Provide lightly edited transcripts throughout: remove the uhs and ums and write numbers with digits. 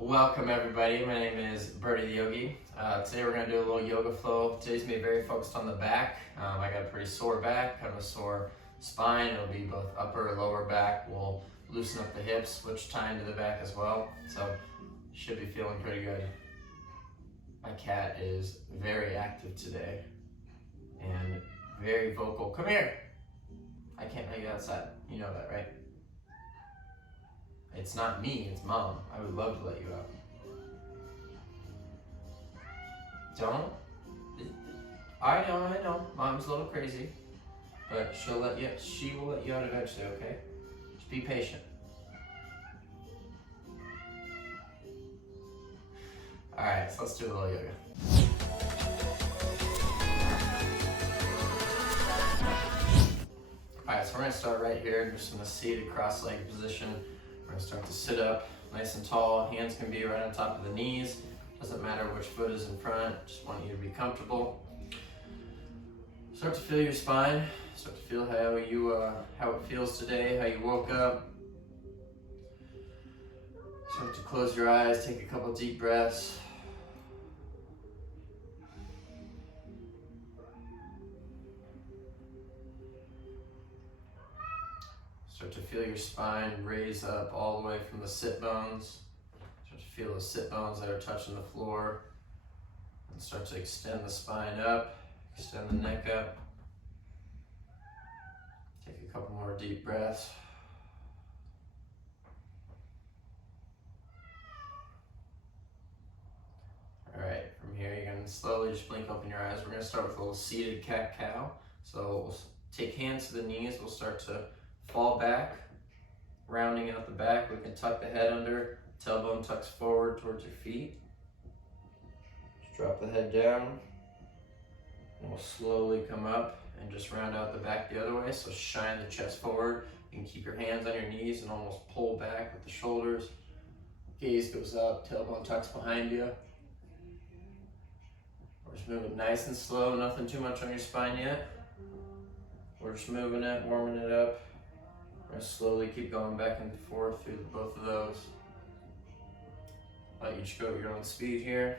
Welcome everybody, my name is Birdie the Yogi. Today we're going to do a little yoga flow. Today's going to be very focused on the back. I got a pretty sore back, kind of a sore spine. It'll be both upper and lower back. We'll loosen up the hips, switch time to the back as well. So should be feeling pretty good. My cat is very active today and very vocal. Come here! I can't let you outside. You know that, right? It's not me, it's mom. I would love to let you out. Don't? I know. Mom's a little crazy, but she will let you out eventually, okay? Just be patient. Alright, so let's do a little yoga. Alright, so we're gonna start right here, just in the seated cross-legged position. We're going to start to sit up nice and tall. Hands can be right on top of the knees. Doesn't matter which foot is in front. Just want you to be comfortable. Start to feel your spine. Start to feel how it feels today, how you woke up. Start to close your eyes. Take a couple deep breaths. Start to feel your spine raise up all the way from the sit bones. Start to feel the sit bones that are touching the floor. And start to extend the spine up, extend the neck up. Take a couple more deep breaths. All right, from here you're gonna slowly just blink open your eyes. We're gonna start with a little seated cat-cow. So we'll take hands to the knees. We'll start to fall back, rounding out the back. We can tuck the head under, tailbone tucks forward towards your feet. Just drop the head down, and we'll slowly come up and just round out the back the other way. So shine the chest forward. You can keep your hands on your knees and almost pull back with the shoulders. Gaze goes up, tailbone tucks behind you. We're just moving nice and slow, nothing too much on your spine yet. We're just moving it, warming it up. We're going to slowly keep going back and forth through both of those. Let you just go at your own speed here.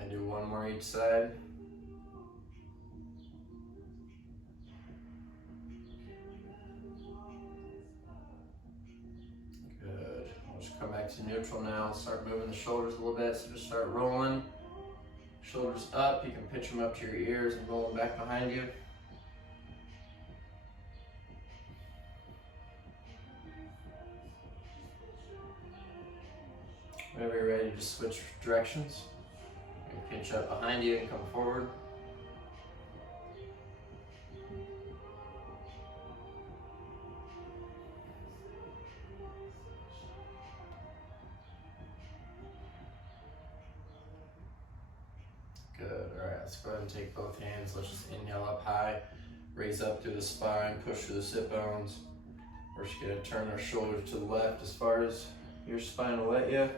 And do one more each side. Come back to neutral now. Start moving the shoulders a little bit. So just start rolling. Shoulders up. You can pitch them up to your ears and roll them back behind you. Whenever you're ready, just switch directions. You can pinch up behind you and come forward. Good, all right, let's go ahead and take both hands. Let's just inhale up high, raise up through the spine, push through the sit bones. We're just gonna turn our shoulders to the left as far as your spine will let you.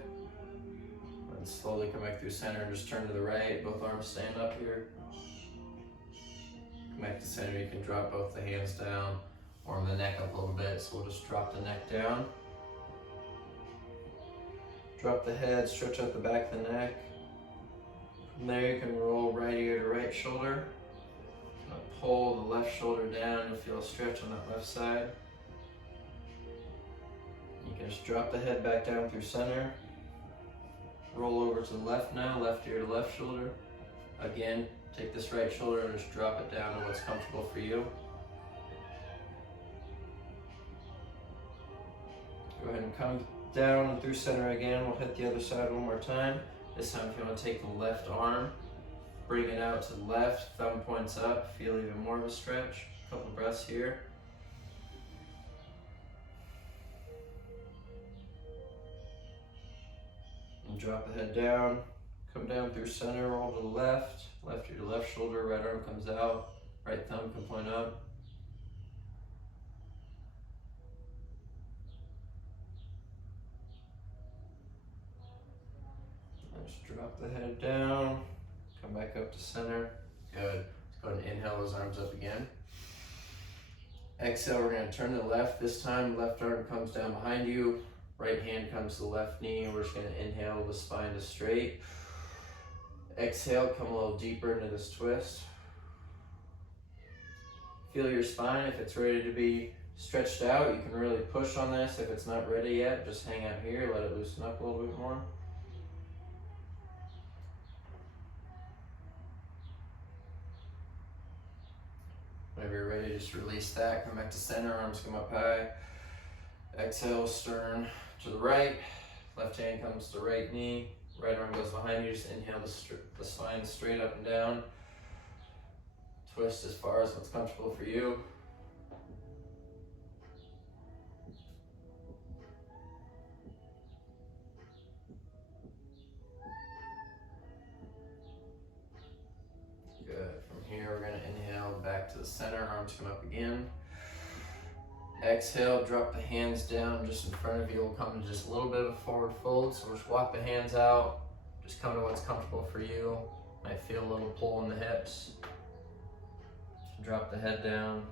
And slowly come back through center and just turn to the right. Both arms stand up here. Come back to center, you can drop both the hands down, warm the neck up a little bit. So we'll just drop the neck down. Drop the head, stretch out the back of the neck. From there you can roll right ear to right shoulder. Pull the left shoulder down, you'll feel a stretch on that left side. You can just drop the head back down through center. Roll over to the left now, left ear to left shoulder. Again, take this right shoulder and just drop it down to what's comfortable for you. Go ahead and come down and through center again. We'll hit the other side one more time. This time if you want to take the left arm, bring it out to the left, thumb points up, feel even more of a stretch. A couple breaths here. And drop the head down, come down through center, roll to the left, left ear to left shoulder, right arm comes out, right thumb can point up. Just drop the head down, come back up to center. Good. Let's go ahead and inhale those arms up again. Exhale, we're going to turn to the left. This time, left arm comes down behind you. Right hand comes to the left knee. We're just going to inhale the spine to straight. Exhale, come a little deeper into this twist. Feel your spine. If it's ready to be stretched out, you can really push on this. If it's not ready yet, just hang out here. Let it loosen up a little bit more. Whenever you're ready, just release that. Come back to center, arms come up high. Exhale, stern to the right. Left hand comes to the right knee. Right arm goes behind you. Just inhale the spine straight up and down. Twist as far as what's comfortable for you. Good. From here, we're going to inhale back to the center. Arms come up again. Exhale, drop the hands down just in front of you. We'll come to just a little bit of a forward fold. So just walk the hands out. Just come to what's comfortable for you. Might feel a little pull in the hips. Drop the head down.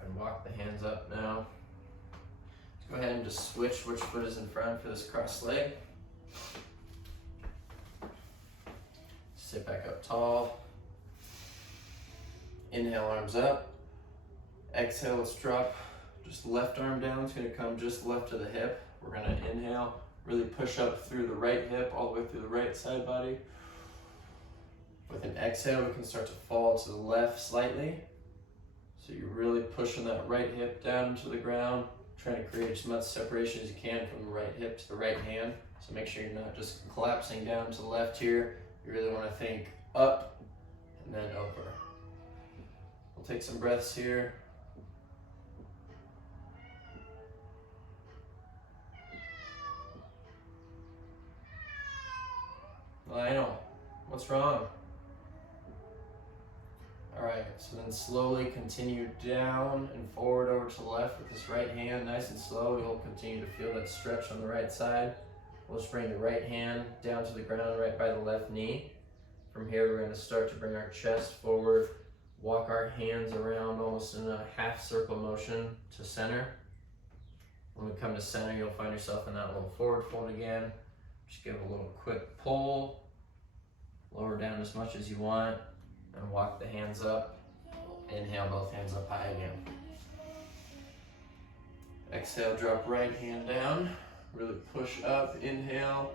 And walk the hands up now. Let's go ahead and just switch which foot is in front for this cross leg. Sit back up tall. Inhale, arms up. Exhale, let's drop just left arm down. It's going to come just left to the hip. We're going to inhale, really push up through the right hip, all the way through the right side body. With an exhale, we can start to fall to the left slightly. So you're really pushing that right hip down into the ground, trying to create as much separation as you can from the right hip to the right hand. So make sure you're not just collapsing down to the left here. You really want to think up and then over. We'll take some breaths here. Lionel, what's wrong? All right, so then slowly continue down and forward over to the left with this right hand, nice and slow. You'll continue to feel that stretch on the right side. We'll just bring the right hand down to the ground right by the left knee. From here, we're going to start to bring our chest forward, walk our hands around almost in a half circle motion to center. When we come to center, you'll find yourself in that little forward fold again. Just give a little quick pull, lower down as much as you want, and walk the hands up. Inhale, both hands up high again. Exhale, drop right hand down. Really push up, inhale.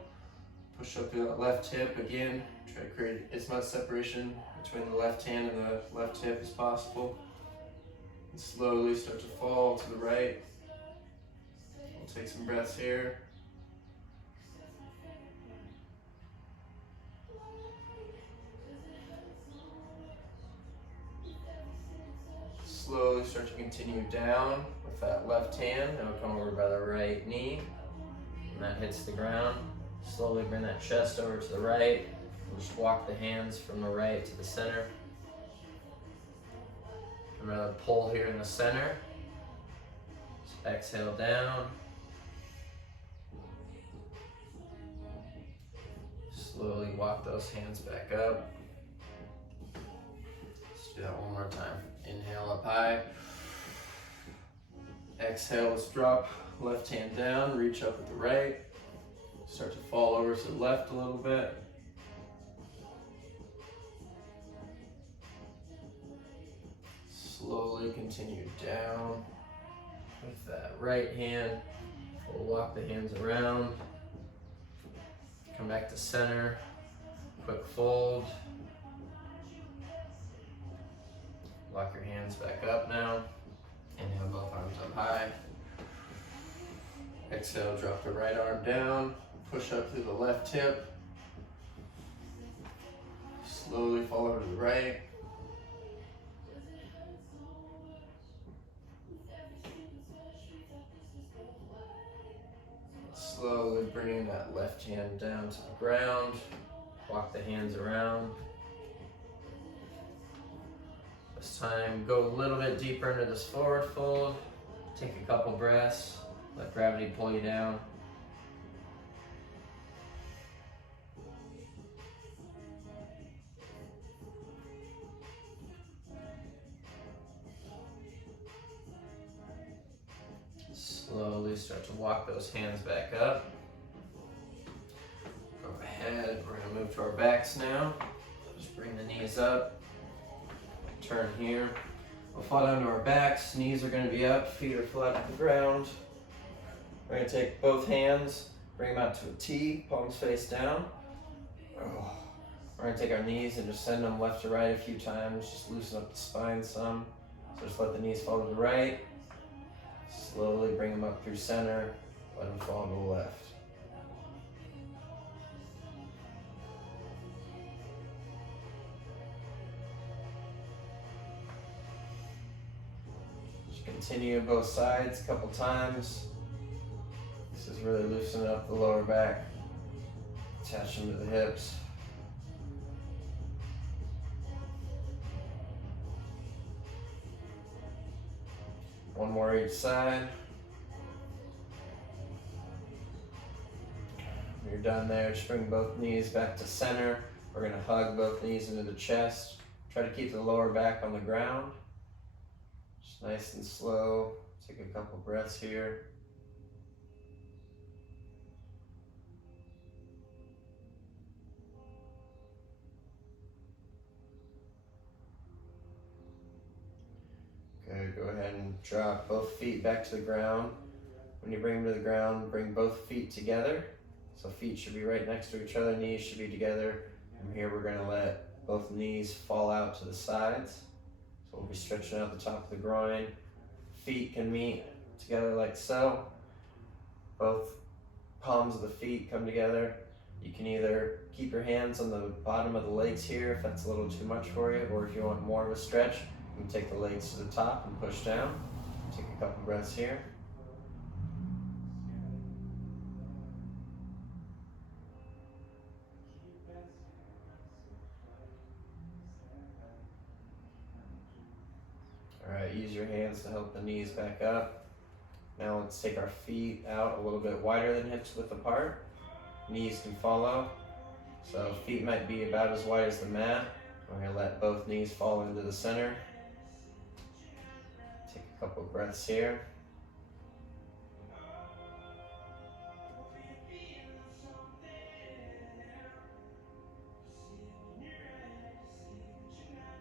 Push up the left hip again. Try to create as much separation between the left hand and the left hip as possible. And slowly start to fall to the right. We'll take some breaths here. Slowly start to continue down with that left hand. Now come over by the right knee. And that hits the ground. Slowly bring that chest over to the right. We'll just walk the hands from the right to the center. Another pull here in the center. Just exhale down. Slowly walk those hands back up. Let's do that one more time. Inhale up high. Exhale, let's drop left hand down, reach up with the right. Start to fall over to the left a little bit. Slowly continue down with that right hand. We'll walk the hands around. Come back to center. Quick fold. Lock your hands back up now. Inhale, both arms up high. Exhale, drop the right arm down. Push up through the left hip. Slowly fall over to the right. Slowly bringing that left hand down to the ground. Walk the hands around. This time, go a little bit deeper into this forward fold. Take a couple breaths. Let gravity pull you down. Slowly start to walk those hands back up. Go ahead, we're gonna move to our backs now. Just bring the knees up. Turn here. We'll fall down to our backs. Knees are gonna be up, feet are flat on the ground. We're gonna take both hands, bring them out to a T, palms face down. We're gonna take our knees and just send them left to right a few times. Just loosen up the spine some. So just let the knees fall to the right. Slowly bring them up through center, let them fall to the left. Just continue both sides a couple times. This is really loosening up the lower back. Attach them to the hips. One more each side. When you're done there, just bring both knees back to center. We're gonna hug both knees into the chest. Try to keep the lower back on the ground. Just nice and slow. Take a couple breaths here. Good, go ahead and drop both feet back to the ground. When you bring them to the ground, bring both feet together. So feet should be right next to each other, knees should be together. From here we're gonna let both knees fall out to the sides. So we'll be stretching out the top of the groin. Feet can meet together like so. Both palms of the feet come together. You can either keep your hands on the bottom of the legs here if that's a little too much for you, or if you want more of a stretch, you can take the legs to the top and push down. Take a couple breaths here. All right, use your hands to help the knees back up. Now let's take our feet out a little bit wider than hips width apart. Knees can follow. So feet might be about as wide as the mat. We're gonna let both knees fall into the center. Take a couple breaths here.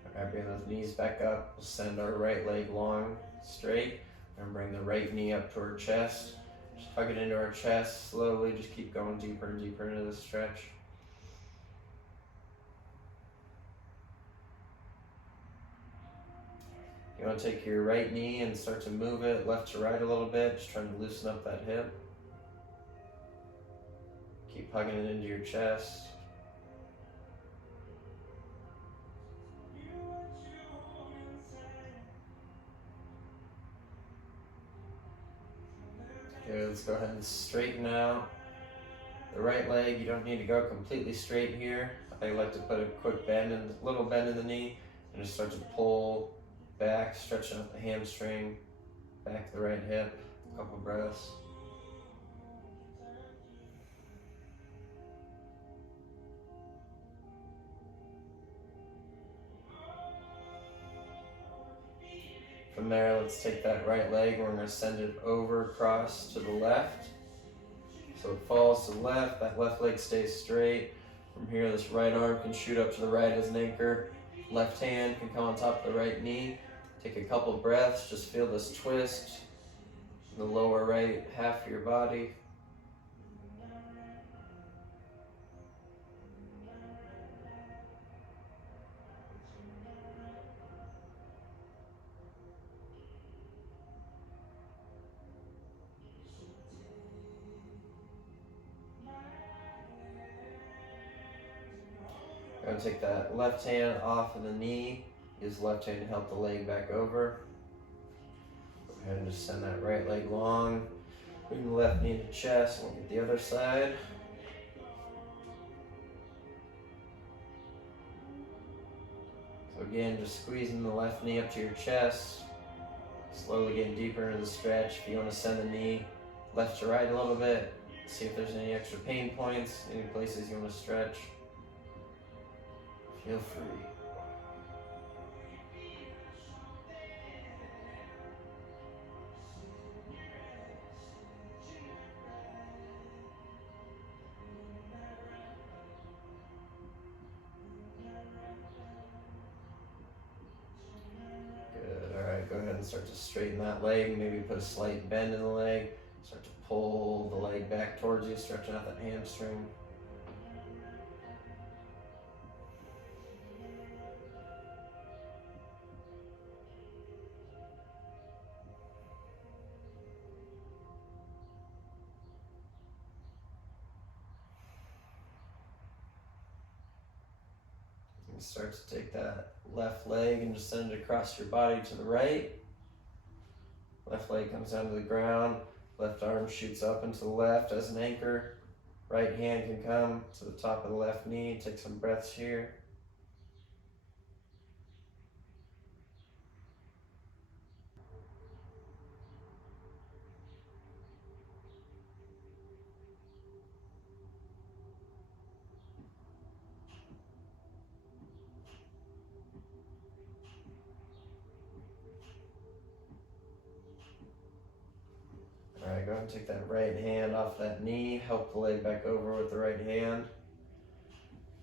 All right, bring those knees back up. We'll send our right leg long, straight, and bring the right knee up to our chest. Just hug it into our chest slowly. Just keep going deeper and deeper into the stretch. You want to take your right knee and start to move it left to right a little bit, just trying to loosen up that hip. Keep hugging it into your chest. Good, let's go ahead and straighten out the right leg. You don't need to go completely straight here. I like to put a quick bend and little bend in the knee and just start to pull back, stretching out the hamstring, back the right hip, a couple breaths. From there, let's take that right leg, we're gonna send it over across to the left. So it falls to the left, that left leg stays straight. From here, this right arm can shoot up to the right as an anchor. Left hand can come on top of the right knee. Take a couple breaths, just feel this twist in the lower right half of your body. Go and take that left hand off of the knee. Use the left hand to help the leg back over. Go ahead and just send that right leg long. Bring the left knee to chest. We'll get the other side. So again, just squeezing the left knee up to your chest, slowly getting deeper into the stretch. If you want to send the knee left to right a little bit, see if there's any extra pain points, any places you want to stretch. Feel free. Good. All right, go ahead and start to straighten that leg. Maybe put a slight bend in the leg. Start to pull the leg back towards you, stretching out that hamstring. And start to take that left leg and just send it across your body to the right. Left leg comes down to the ground. Left arm shoots up into the left as an anchor. Right hand can come to the top of the left knee. Take some breaths here. All right, go ahead and take that right hand off that knee. Help the leg back over with the right hand.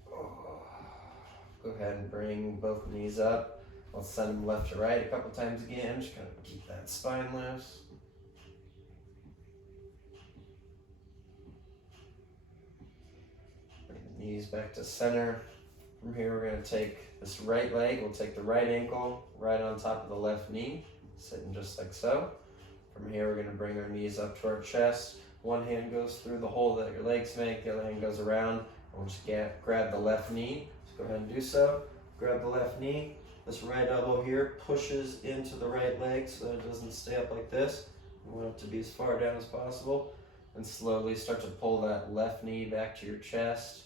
Go ahead and bring both knees up. Let's send them left to right a couple times again. Just kind of keep that spine loose. Bring the knees back to center. From here, we're going to take this right leg. We'll take the right ankle right on top of the left knee, sitting just like so. From here, we're going to bring our knees up to our chest. One hand goes through the hole that your legs make. The other hand goes around. And we'll just grab the left knee. Just go ahead and do so. Grab the left knee. This right elbow here pushes into the right leg so that it doesn't stay up like this. We want it to be as far down as possible. And slowly start to pull that left knee back to your chest.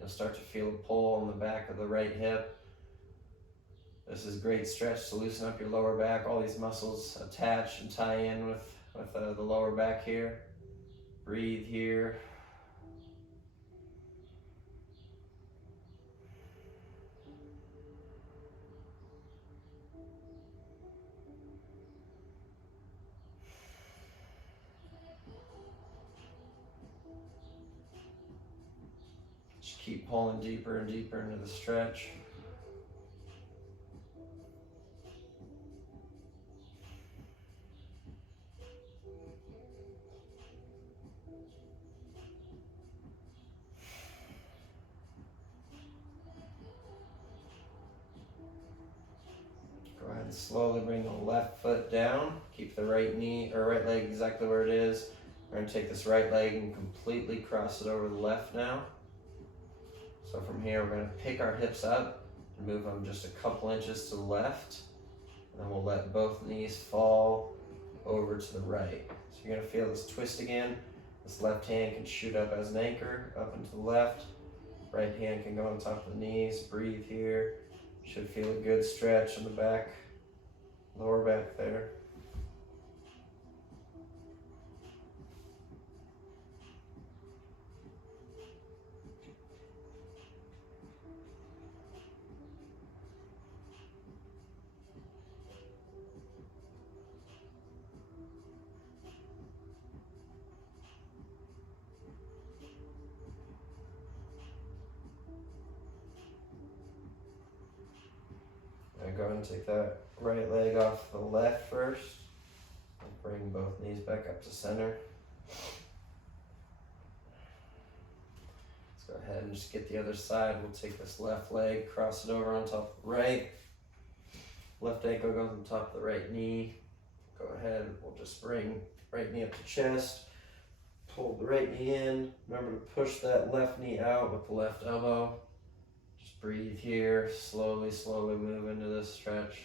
You'll start to feel a pull on the back of the right hip. This is a great stretch to loosen up your lower back. All these muscles attach and tie in with the lower back here. Breathe here. Just keep pulling deeper and deeper into the stretch. Go ahead and slowly bring the left foot down. Keep the right knee or right leg exactly where it is. We're going to take this right leg and completely cross it over the left now. So from here, we're going to pick our hips up and move them just a couple inches to the left. And then we'll let both knees fall over to the right. So you're going to feel this twist again. This left hand can shoot up as an anchor, up and to the left. Right hand can go on top of the knees. Breathe here. Should feel a good stretch in the back, lower back there. Go ahead and take that right leg off the left first. And bring both knees back up to center. Let's go ahead and just get the other side. We'll take this left leg, cross it over on top of the right. Left ankle goes on top of the right knee. Go ahead, we'll just bring right knee up to chest. Pull the right knee in. Remember to push that left knee out with the left elbow. Just breathe here, slowly, slowly move into this stretch.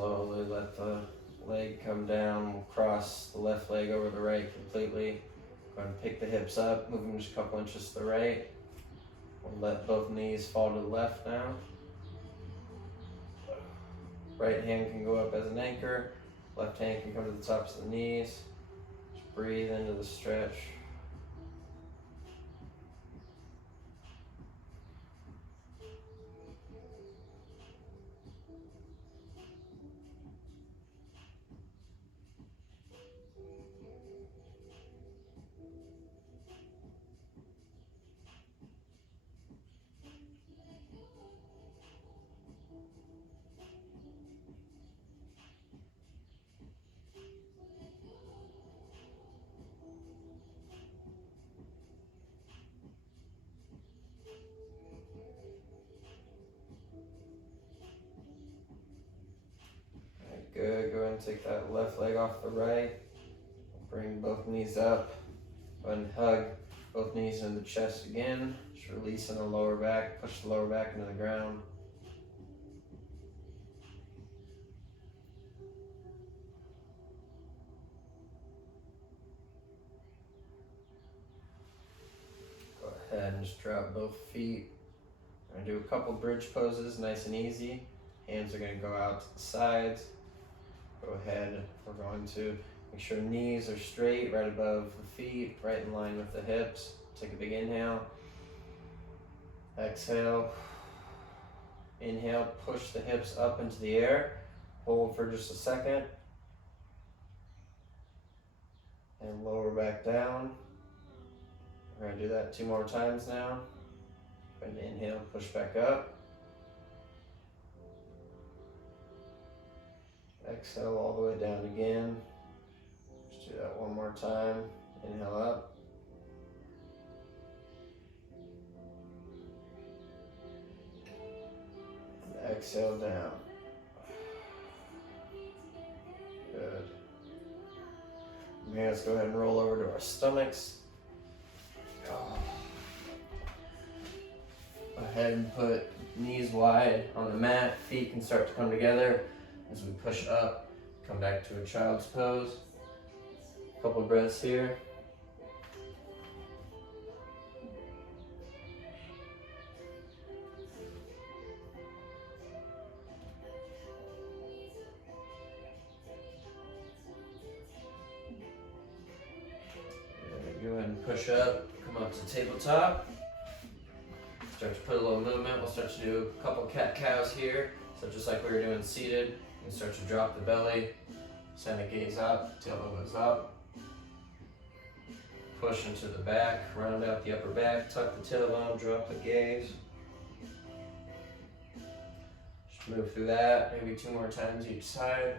slowly let the leg come down. We'll cross the left leg over the right completely. Go ahead and pick the hips up, move them just a couple inches to the right. We'll let both knees fall to the left now. Right hand can go up as an anchor. Left hand can come to the tops of the knees. Just breathe into the stretch. Good, go ahead and take that left leg off the right. Bring both knees up. Go ahead and hug both knees into the chest again. Just releasing the lower back, push the lower back into the ground. Go ahead and just drop both feet. I'm gonna do a couple bridge poses, nice and easy. Hands are gonna go out to the sides. Go ahead, we're going to make sure knees are straight, right above the feet, right in line with the hips. Take a big inhale. Exhale. Inhale, push the hips up into the air. Hold for just a second. And lower back down. We're gonna do that 2 more times now. Go ahead and inhale, push back up. Exhale all the way down again. Just do that 1 more time. Inhale up. And exhale down. Good. Okay, let's go ahead and roll over to our stomachs. Go ahead and put knees wide on the mat. Feet can start to come together. As we push up, come back to a child's pose. A couple breaths here. Go ahead and push up, come up to tabletop. Start to put a little movement. We'll start to do a couple cat-cows here. So just like we were doing seated, you start to drop the belly, send the gaze up, tailbone goes up. Push into the back, round out the upper back, tuck the tailbone, drop the gaze. Just move through that, maybe 2 more times each side.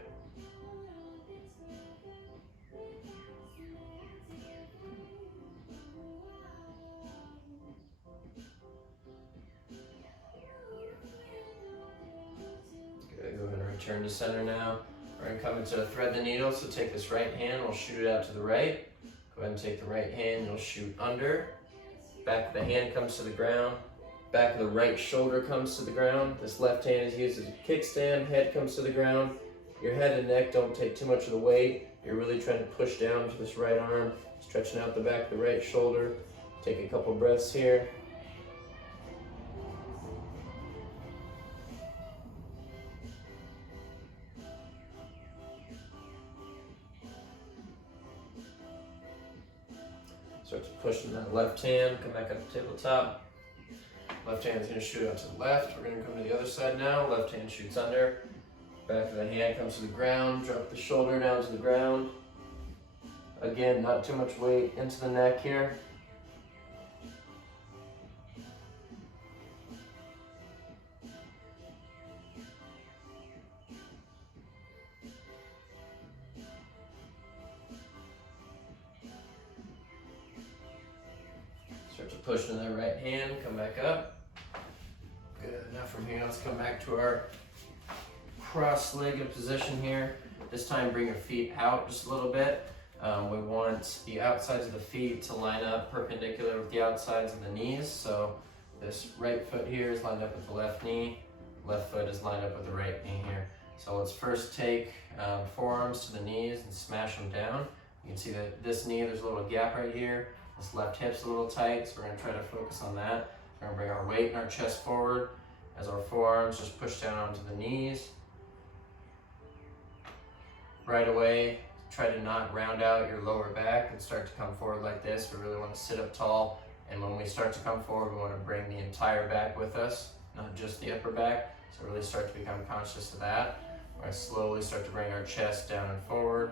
Turn to center now. We're going to come into thread the needle, so take this right hand, we'll shoot it out to the right. Go ahead and take the right hand, you'll shoot under. Back of the hand comes to the ground. Back of the right shoulder comes to the ground. This left hand is used as a kickstand, head comes to the ground. Your head and neck don't take too much of the weight. You're really trying to push down to this right arm, stretching out the back of the right shoulder. Take a couple breaths here. Start to push in that left hand, come back up to tabletop. Left hand's gonna shoot out to the left. We're gonna come to the other side now. Left hand shoots under. Back of the hand comes to the ground. Drop the shoulder down to the ground. Again, not too much weight into the neck here. Push in that right hand, come back up. Good, now from here, let's come back to our cross-legged position here. This time, bring your feet out just a little bit. We want the outsides of the feet to line up perpendicular with the outsides of the knees. So this right foot here is lined up with the left knee. Left foot is lined up with the right knee here. So let's first take forearms to the knees and smash them down. You can see that this knee, there's a little gap right here. This left hip's a little tight, so we're gonna try to focus on that. We're gonna bring our weight and our chest forward as our forearms just push down onto the knees. Right away, try to not round out your lower back and start to come forward like this. We really want to sit up tall, and when we start to come forward, we want to bring the entire back with us, not just the upper back. So really start to become conscious of that. We're going to slowly start to bring our chest down and forward.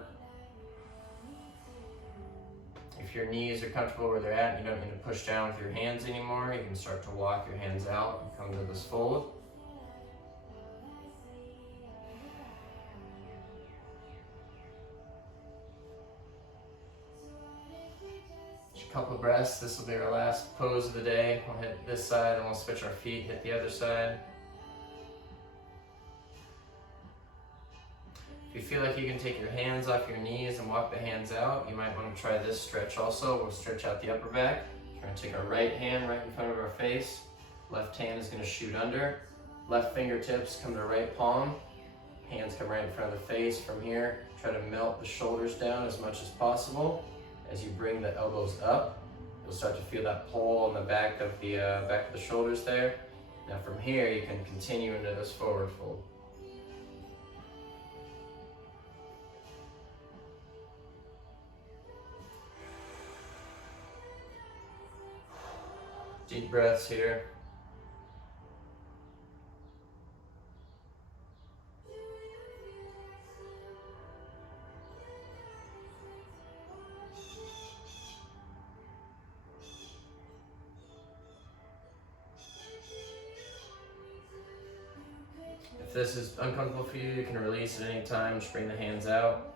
If your knees are comfortable where they're at, you don't need to push down with your hands anymore. You can start to walk your hands out and come to this fold. A couple of breaths. This will be our last pose of the day. We'll hit this side and we'll switch our feet, hit the other side. If you feel like you can take your hands off your knees and walk the hands out, you might want to try this stretch also. We'll stretch out the upper back. We're going to take our right hand right in front of our face. Left hand is going to shoot under. Left fingertips come to right palm. Hands come right in front of the face. From here, try to melt the shoulders down as much as possible. As you bring the elbows up, you'll start to feel that pull on the back of the shoulders there. Now from here, you can continue into this forward fold. Deep breaths here. If this is uncomfortable for you, you can release at any time. Just bring the hands out.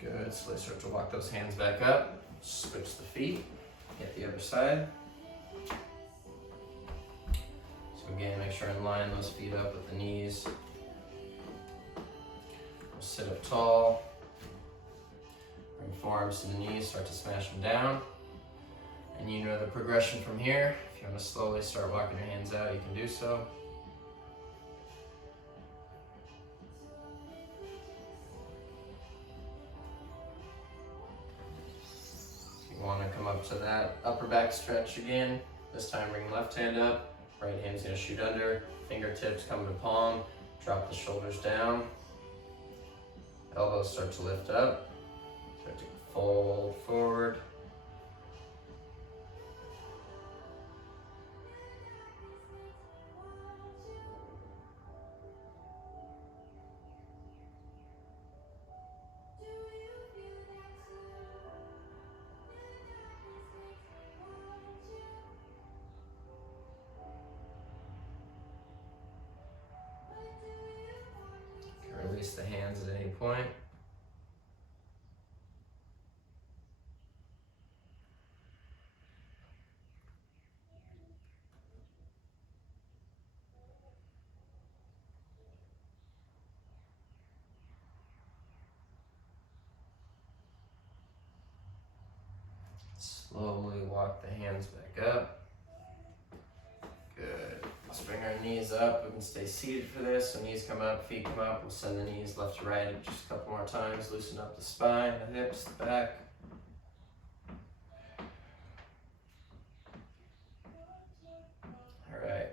Good. Slowly start to walk those hands back up. Switch the feet. Hit the other side. So again, make sure and line those feet up with the knees. We'll sit up tall. Bring forearms to the knees, start to smash them down. And you know the progression from here. If you want to slowly start walking your hands out, you can do so. If you want to come up to that upper back stretch again, this time bring left hand up, right hand's going to shoot under, fingertips come to palm, drop the shoulders down, elbows start to lift up. Start to fold forward. You can release the hands at any point. Slowly walk the hands back up. Good. Let's bring our knees up. We can stay seated for this. So knees come up, feet come up. We'll send the knees left to right just a couple more times. Loosen up the spine, the hips, the back. All right.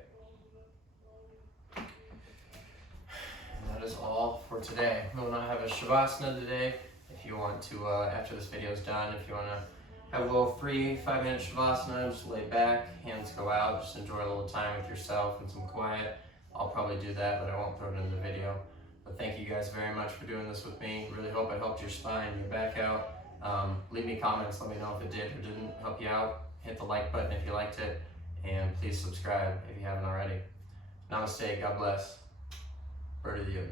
And that is all for today. We will not have a Shavasana today. If you want to, after this video is done, if you want to have a little free 5-minute Shavasana, just lay back, hands go out, just enjoy a little time with yourself and some quiet. I'll probably do that, but I won't throw it in the video. But thank you guys very much for doing this with me. Really hope I helped your spine, your back out. Leave me comments, let me know if it did or didn't help you out. Hit the like button if you liked it, and please subscribe if you haven't already. Namaste, God bless. Bird of the Yogi.